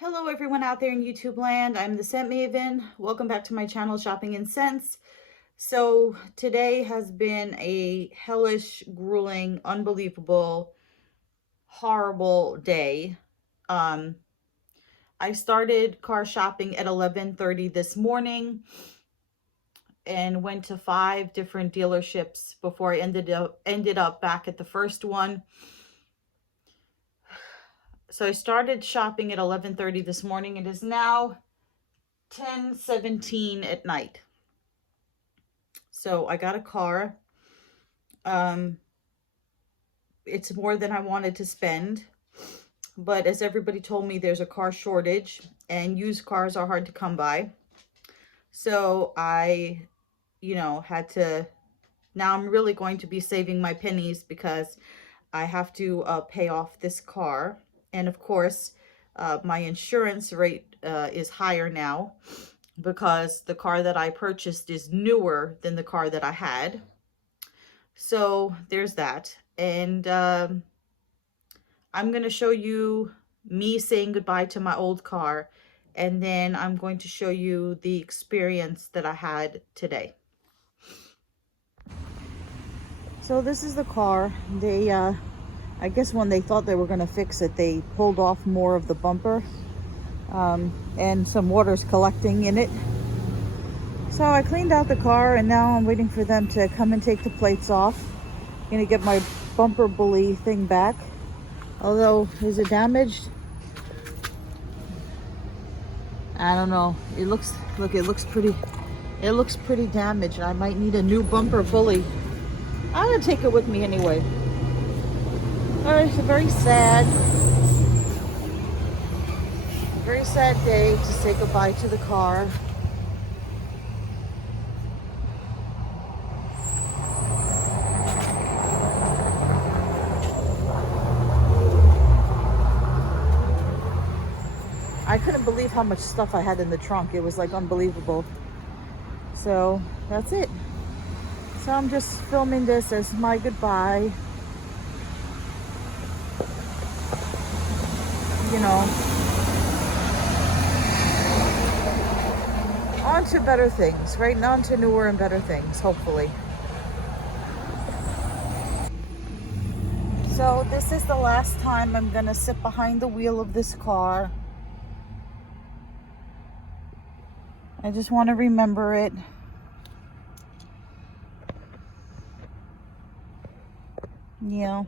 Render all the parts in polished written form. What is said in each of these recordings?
Hello everyone out there in YouTube land. I'm the Scent Maven. Welcome back to my channel, Shopping in Scents. So today has been a hellish, grueling, unbelievable, horrible day. I started car shopping at 11:30 this morning and went to 5 different dealerships before I ended up back at the first one. So I started shopping at 11:30 this morning. It is now 10:17 at night. So I got a car. It's more than I wanted to spend, but as everybody told me, there's a car shortage and used cars are hard to come by. So I, had to, now I'm really going to be saving my pennies because I have to pay off this car. And of course, my insurance rate is higher now because the car that I purchased is newer than the car that I had. So there's that. And I'm going to show you me saying goodbye to my old car. And then I'm going to show you the experience that I had today. So this is the car. They, I guess when they thought they were going to fix it, they pulled off more of the bumper. And some water's collecting in it. So I cleaned out the car and now I'm waiting for them to come and take the plates off. I'm gonna get my bumper bully thing back. Although, is it damaged? I don't know. It looks pretty damaged. I might need a new bumper bully. I'm gonna take it with me anyway. It's a very sad day to say goodbye to the car. I couldn't believe how much stuff I had in the trunk. It was like unbelievable. So that's it. So I'm just filming this as my goodbye. On to better things, right? On to newer and better things, hopefully. So this is the last time I'm gonna sit behind the wheel of this car. I just want to remember it. Yeah.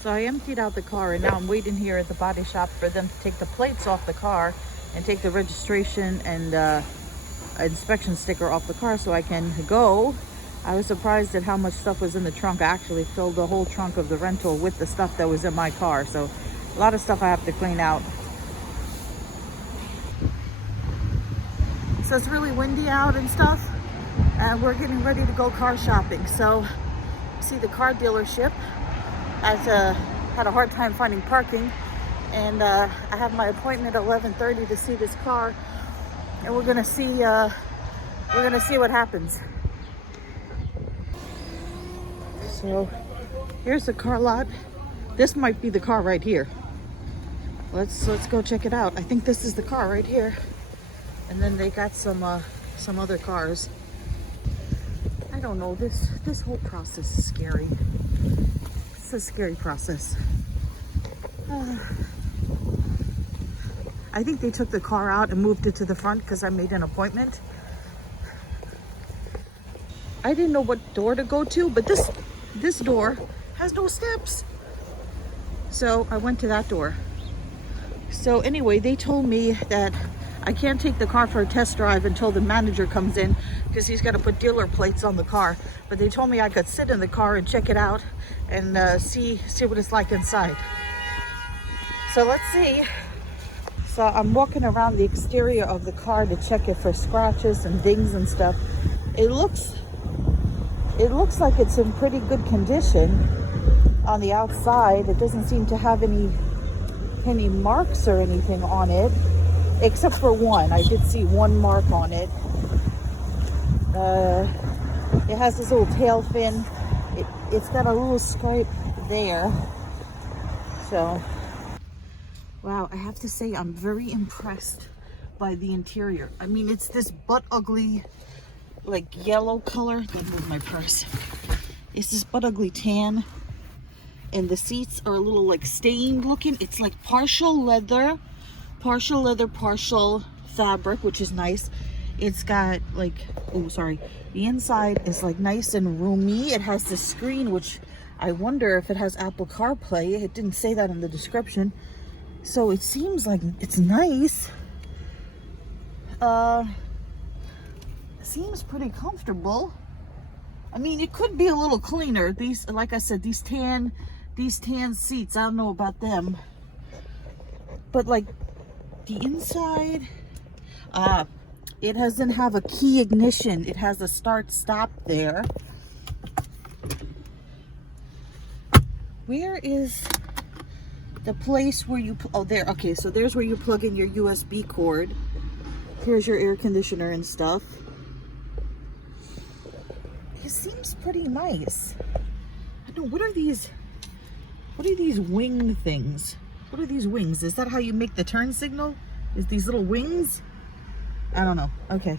So I emptied out the car and now I'm waiting here at the body shop for them to take the plates off the car and take the registration and inspection sticker off the car so I can go. I was surprised at how much stuff was in the trunk. I actually filled the whole trunk of the rental with the stuff that was in my car. So a lot of stuff I have to clean out. So it's really windy out and stuff. And we're getting ready to go car shopping. So see, the car dealership had a hard time finding parking. And I have my appointment at 11:30 to see this car. And we're gonna see what happens. So here's the car lot. This might be the car right here. Let's go check it out. I think this is the car right here. And then they got some other cars. I don't know. This whole process is scary. It's a scary process. I think they took the car out and moved it to the front because I made an appointment. I didn't know what door to go to, but this door has no steps. So I went to that door. So anyway, they told me that I can't take the car for a test drive until the manager comes in because he's got to put dealer plates on the car. But they told me I could sit in the car and check it out and see what it's like inside. So let's see. So I'm walking around the exterior of the car to check it for scratches and dings and stuff. It looks like it's in pretty good condition on the outside. It doesn't seem to have any marks or anything on it, except for one. I did see one mark on it. It has this little tail fin. it's got a little stripe there. So, wow, I have to say I'm very impressed by the interior. I mean, it's this butt ugly, like yellow color. Let me move my purse. It's this butt ugly tan, and the seats are a little like stained looking. It's like partial leather, partial fabric, which is nice. It's got like, oh sorry, the inside is like nice and roomy. It has the screen, which I wonder if it has Apple CarPlay. It didn't say that in the description, so it seems like it's nice. Seems pretty comfortable. I mean, it could be a little cleaner. These, like I said, these tan seats, I don't know about them, but like the inside, it doesn't have a key ignition. It has a start stop there. Where is the place where you, oh there, okay, so there's where you plug in your USB cord. Here's your air conditioner and stuff. It seems pretty nice. I don't know, what are these wing things? What are these wings? Is that how you make the turn signal? Is these little wings? I don't know. Okay.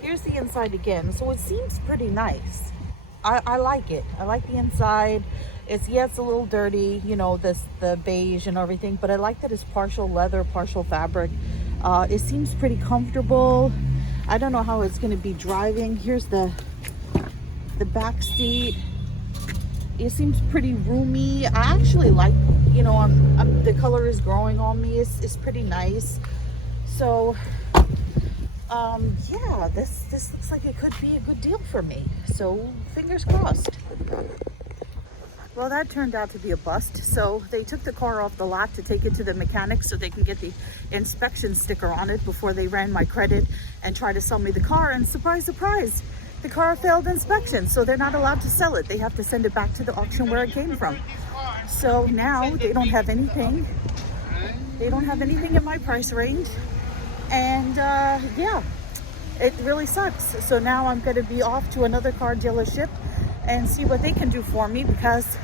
Here's the inside again. So it seems pretty nice. I like it. I like the inside. It's a little dirty, you know, the beige and everything, but I like that it's partial leather, partial fabric. It seems pretty comfortable. I don't know how it's going to be driving. Here's the back seat. It seems pretty roomy. I actually like, you know, the color is growing on me. It's pretty nice. So, yeah, this looks like it could be a good deal for me. So, fingers crossed. Well, that turned out to be a bust. So they took the car off the lot to take it to the mechanic so they can get the inspection sticker on it before they ran my credit and try to sell me the car. And surprise, surprise, the car failed inspection. So they're not allowed to sell it. They have to send it back to the auction where it came from. So now they don't have anything. They don't have anything in my price range. And yeah, it really sucks. So now I'm going to be off to another car dealership and see what they can do for me, because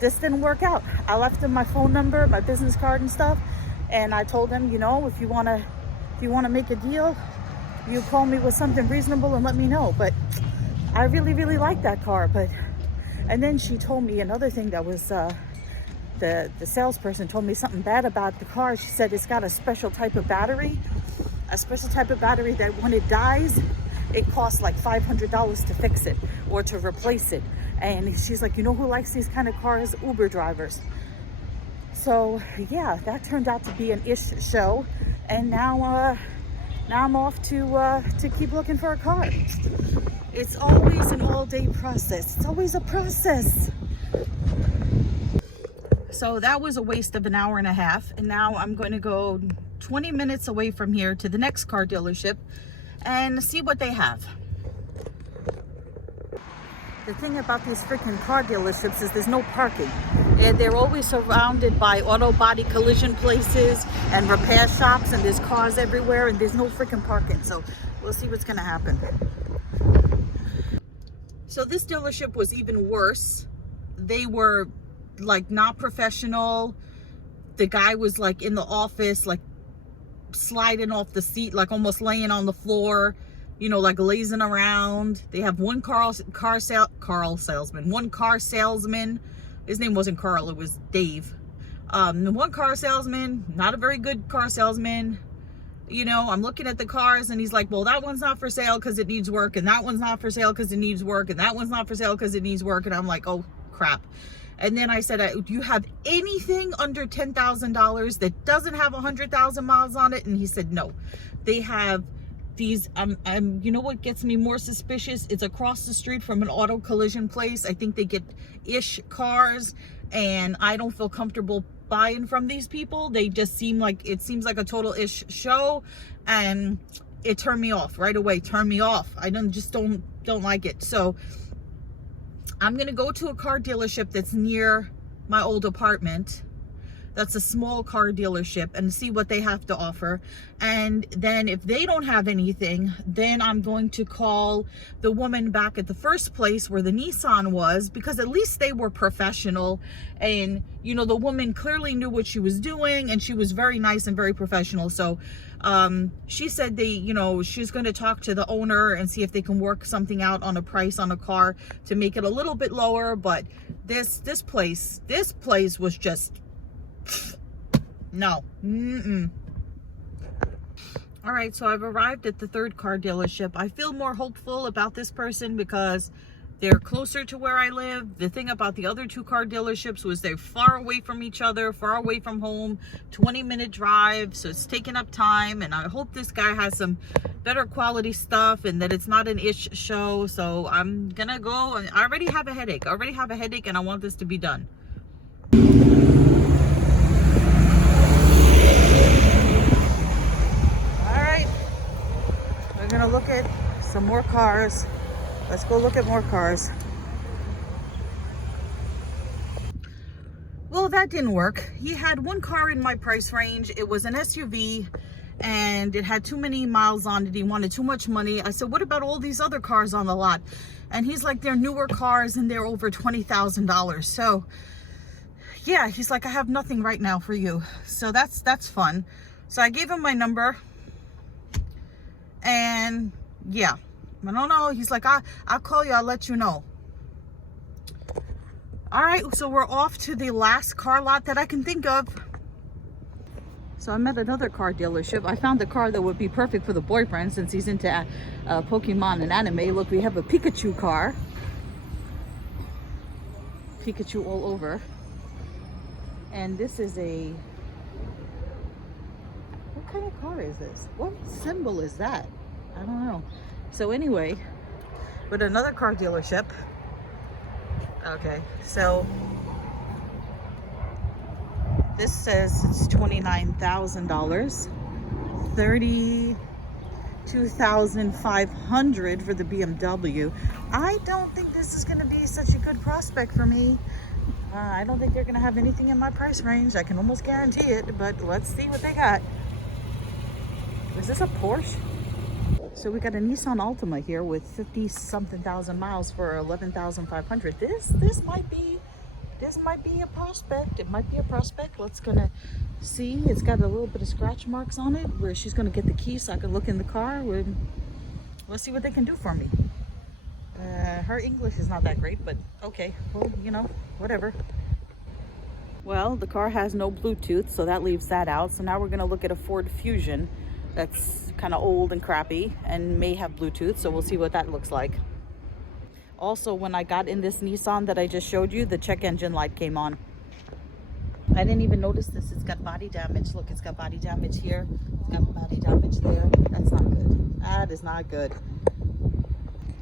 this didn't work out. I left them my phone number, my business card and stuff, and I told them, you know, if you want to make a deal, you call me with something reasonable and let me know. But I really like that car. But and then she told me another thing that was the salesperson told me something bad about the car. She said it's got a special type of battery that when it dies, it costs like $500 to fix it or to replace it. And she's like, you know who likes these kind of cars? Uber drivers. So yeah, that turned out to be an ish show. And now I'm off to keep looking for a car. It's always an all-day process. It's always a process. So that was a waste of an hour and a half. And now I'm going to go 20 minutes away from here to the next car dealership and see what they have. The thing about these freaking car dealerships is there's no parking. And they're always surrounded by auto body collision places and repair shops, and there's cars everywhere, and there's no freaking parking. So we'll see what's gonna happen. So this dealership was even worse. They were like not professional. The guy was like in the office, like sliding off the seat, like almost laying on the floor, you know, like lazing around. They have one car salesman. His name wasn't Carl, it was Dave. One car salesman, not a very good car salesman. You know, I'm looking at the cars and he's like, well, that one's not for sale because it needs work, and that one's not for sale because it needs work, and that one's not for sale because it needs work. And I'm like, oh crap. And then I said, do you have anything under $10,000 that doesn't have 100,000 miles on it? And he said, no. They have these, you know what gets me more suspicious? It's across the street from an auto collision place. I think they get ish cars, and I don't feel comfortable buying from these people. They just seems like a total ish show, and it turned me off right away. Turned me off. I don't like it. So I'm gonna go to a car dealership that's near my old apartment that's a small car dealership, and see what they have to offer. And then if they don't have anything, then I'm going to call the woman back at the first place where the Nissan was, because at least they were professional, and you know, the woman clearly knew what she was doing, and she was very nice and very professional. So she said she's going to talk to the owner and see if they can work something out on a price on a car to make it a little bit lower. But this place was just no. All right, so I've arrived at the third car dealership. I feel more hopeful about this person because they're closer to where I live. The thing about the other two car dealerships was they're far away from each other, far away from home, 20-minute drive, so it's taking up time. And I hope this guy has some better quality stuff and that it's not an ish show. So I'm gonna go. I already have a headache. And I want this to be done. We're gonna look at some more cars. Let's go look at more cars. Well, that didn't work. He had one car in my price range. It was an SUV and it had too many miles on it. He wanted too much money. I said, what about all these other cars on the lot? And he's like, they're newer cars and they're over $20,000. So yeah, he's like, I have nothing right now for you. So that's fun. So I gave him my number. And yeah, I don't know. He's like, I'll call you. I'll let you know. All right, so we're off to the last car lot that I can think of. So I'm at another car dealership. I found a car that would be perfect for the boyfriend since he's into Pokemon and anime. Look, we have a Pikachu car. Pikachu all over. And this is a... What kind of car is this? What symbol is that? I don't know. So anyway, with another car dealership. Okay, so this says it's $29,000, $32,500 for the BMW. I don't think this is going to be such a good prospect for me. I don't think they're going to have anything in my price range. I can almost guarantee it, but let's see what they got. Is this a Porsche? So we got a Nissan Altima here with 50-something thousand miles for $11,500. This might be a prospect. It might be a prospect. Let's gonna see. It's got a little bit of scratch marks on it where she's gonna get the key so I can look in the car. Let's see what they can do for me. Her English is not that great, but okay. Well, you know, whatever. Well, the car has no Bluetooth, so that leaves that out. So now we're gonna look at a Ford Fusion that's kind of old and crappy and may have Bluetooth, so we'll see what that looks like. Also, when I got in this Nissan that I just showed you, the check engine light came on. I didn't even notice this. It's got body damage. Look, it's got body damage here. It's got body damage there. That's not good. That is not good.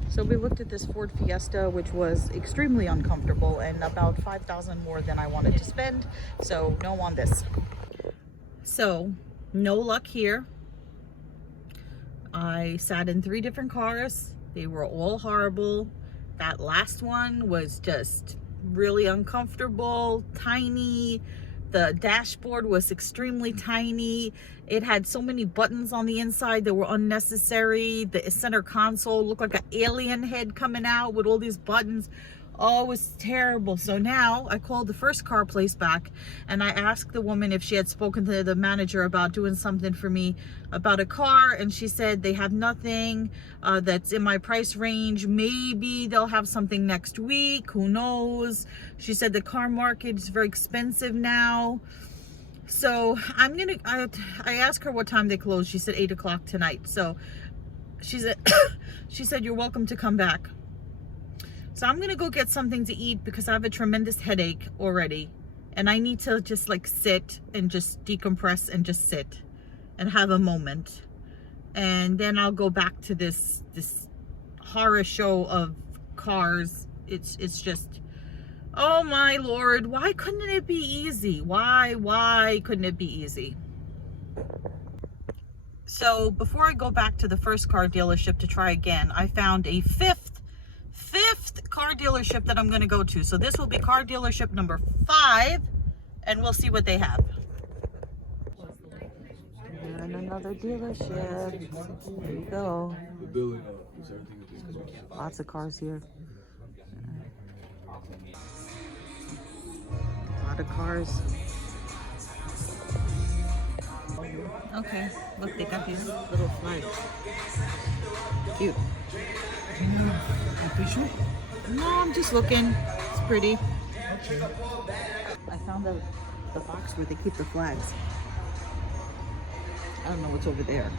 So we looked at this Ford Fiesta, which was extremely uncomfortable and about $5,000 more than I wanted to spend. So no on this. So no luck here. I sat in 3 different cars. They were all horrible. That last one was just really uncomfortable, tiny. The dashboard was extremely tiny. It had so many buttons on the inside that were unnecessary. The center console looked like an alien head coming out with all these buttons. Oh, it was terrible. So now I called the first car place back and I asked the woman if she had spoken to the manager about doing something for me about a car, and she said they have nothing that's in my price range. Maybe they'll have something next week, who knows. She said the car market is very expensive now. So I asked her what time they close. She said 8 o'clock tonight. So she said you're welcome to come back. So I'm gonna go get something to eat because I have a tremendous headache already. And I need to just like sit and just decompress and just sit and have a moment. And then I'll go back to this horror show of cars. It's just, oh my Lord, why couldn't it be easy? Why couldn't it be easy? So before I go back to the first car dealership to try again, I found a fifth car dealership that I'm going to go to. So this will be car dealership number 5, and we'll see what they have. We're in another dealership. Here you go. Lots of cars here. A lot of cars. Okay, look, they got these little flags. Cute. No, I'm just looking. It's pretty. I found the box where they keep the flags. I don't know what's over there.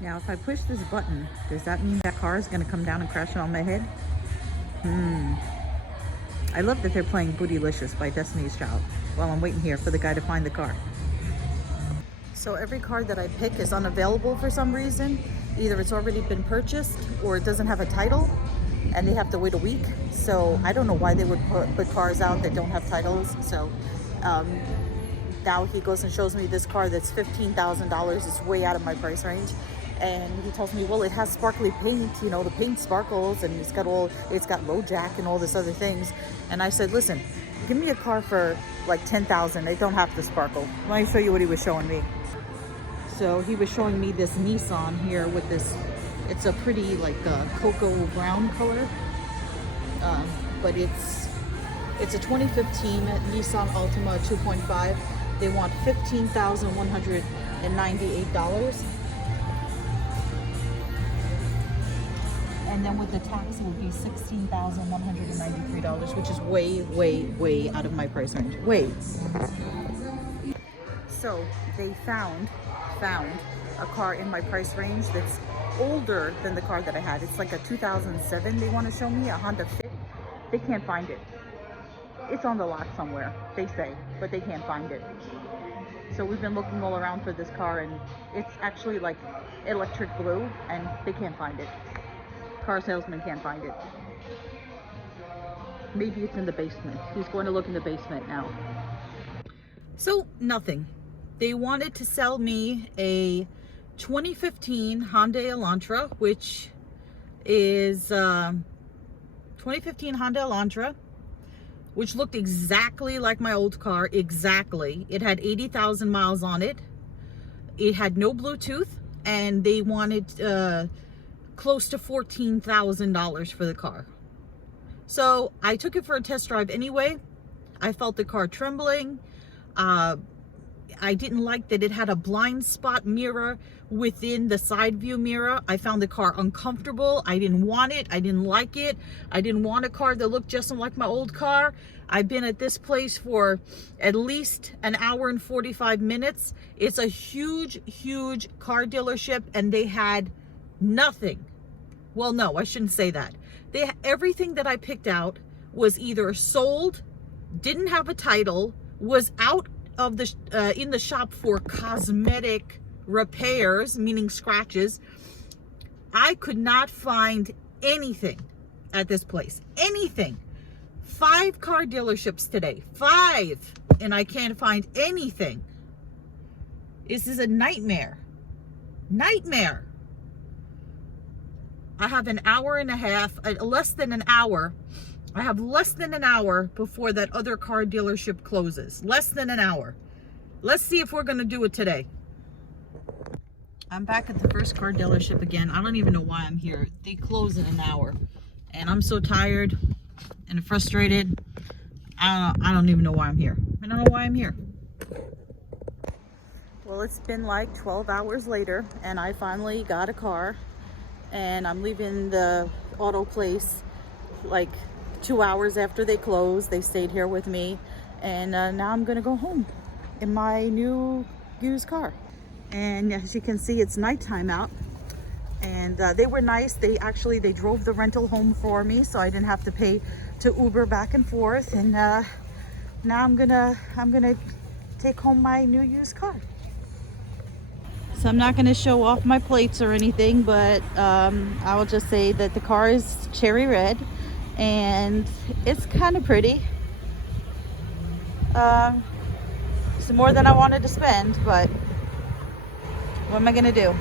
Now, if I push this button, does that mean that car is going to come down and crash on my head? I love that they're playing Bootylicious by Destiny's Child while I'm waiting here for the guy to find the car. So every car that I pick is unavailable for some reason. Either it's already been purchased or it doesn't have a title and they have to wait a week. So I don't know why they would put cars out that don't have titles. So now he goes and shows me this car that's $15,000. It's way out of my price range. And he tells me, well, it has sparkly paint, you know, the paint sparkles and it's got road jack and all this other things. And I said, listen, give me a car for like $10,000. They don't have to sparkle. Let me show you what he was showing me. So he was showing me this Nissan here with this, it's a pretty like cocoa brown color. But it's a 2015 Nissan Altima 2.5. They want $15,198. And then with the tax, it would be $16,193, which is way, way, way out of my price range. Way. So they found a car in my price range that's older than the car that I had. It's like a 2007 they want to show me, a Honda Fit. They can't find it. It's on the lot somewhere, they say, but they can't find it. So we've been looking all around for this car, and it's actually like electric blue, and they can't find it. Car salesman can't find it. Maybe it's in the basement. He's going to look in the basement now. So nothing. They wanted to sell me a 2015 Hyundai Elantra, which is 2015 Hyundai Elantra, which looked exactly like my old car. Exactly. It had 80,000 miles on it. It had no Bluetooth, and they wanted close to $14,000 for the car. So I took it for a test drive anyway. I felt the car trembling. I didn't like that it had a blind spot mirror within the side view mirror. I found the car uncomfortable. I didn't want it. I didn't like it. I didn't want a car that looked just like my old car. I've been at this place for at least an hour and 45 minutes. It's a huge, huge car dealership, and they had nothing. Well, no, I shouldn't say that. Everything that I picked out was either sold, didn't have a title, was out of the in the shop for cosmetic repairs, meaning scratches. I could not find anything at this place. Anything. 5 car dealerships today. 5. And I can't find anything. This is a nightmare. Nightmare. I have an hour and a half, less than an hour. I have less than an hour before that other car dealership closes. Less than an hour. Let's see if we're going to do it today. I'm back at the first car dealership again. I don't even know why I'm here. They close in an hour. And I'm so tired and frustrated. I don't even know why I'm here. I don't know why I'm here. Well, it's been like 12 hours later, and I finally got a car. And I'm leaving the auto place like 2 hours after they closed. They stayed here with me, and now I'm gonna go home in my new used car. And as you can see, it's nighttime out, and they were nice. They drove the rental home for me, so I didn't have to pay to Uber back and forth. And now I'm gonna take home my new used car. So I'm not going to show off my plates or anything, but I will just say that the car is cherry red, and it's kind of pretty. It's more than I wanted to spend, but what am I going to do?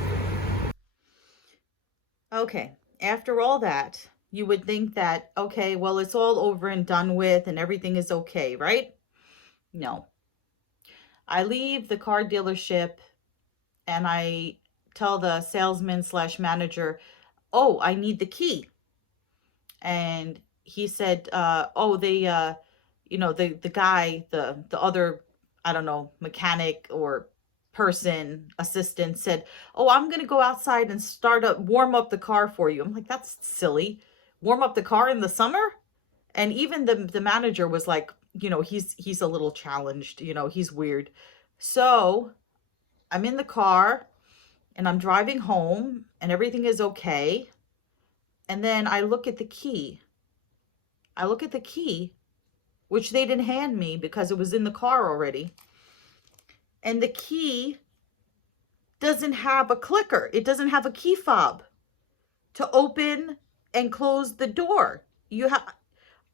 Okay, after all that, you would think that, okay, well, it's all over and done with and everything is okay, right? No. I leave the car dealership and I tell the salesman slash manager, oh, I need the key. And he said, oh, the guy, the other, I don't know, mechanic or person, assistant said, oh, I'm going to go outside and warm up the car for you. I'm like, that's silly. Warm up the car in the summer? And even the manager was like, he's a little challenged, he's weird. So I'm in the car and I'm driving home and everything is okay. And then I look at the key. Which they didn't hand me because it was in the car already. And the key doesn't have a clicker. It doesn't have a key fob to open and close the door.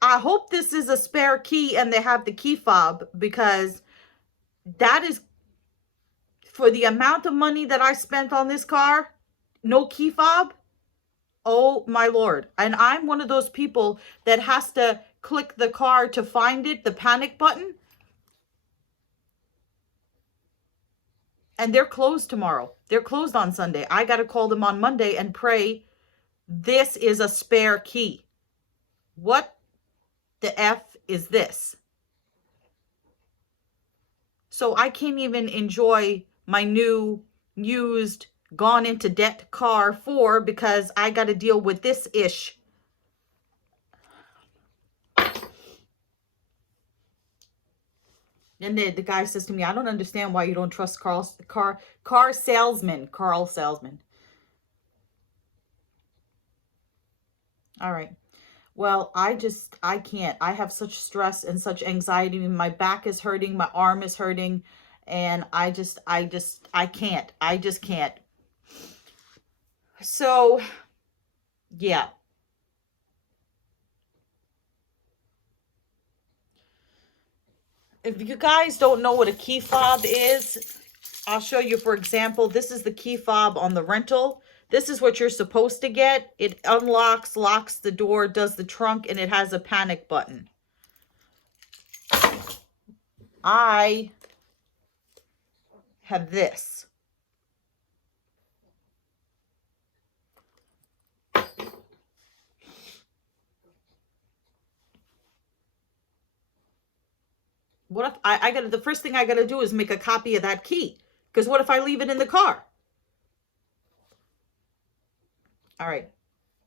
I hope this is a spare key and they have the key fob, because that is, for the amount of money that I spent on this car, no key fob. Oh my Lord. And I'm one of those people that has to click the car to find it, the panic button. And they're closed tomorrow. They're closed on Sunday. I got to call them on Monday and pray this is a spare key. What the F is this? So I can't even enjoy my new, used, gone into debt car because I got to deal with this ish. And the guy says to me, I don't understand why you don't trust Carl Salesman. All right. Well, I can't. I have such stress and such anxiety. My back is hurting. My arm is hurting. And I can't. I just can't. So, yeah. If you guys don't know what a key fob is, I'll show you. For example, this is the key fob on the rental. This is what you're supposed to get. It unlocks, locks the door, does the trunk, and it has a panic button. I have this. What if I gotta, the first thing I gotta do is make a copy of that key? Because what if I leave it in the car? All right.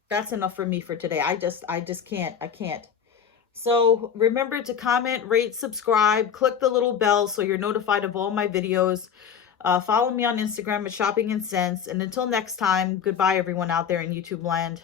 That's enough for me for today. I just can't. I can't. So remember to comment, rate, subscribe, click the little bell so you're notified of all my videos. Follow me on Instagram at Shopping and Sense. And until next time, goodbye everyone out there in YouTube land.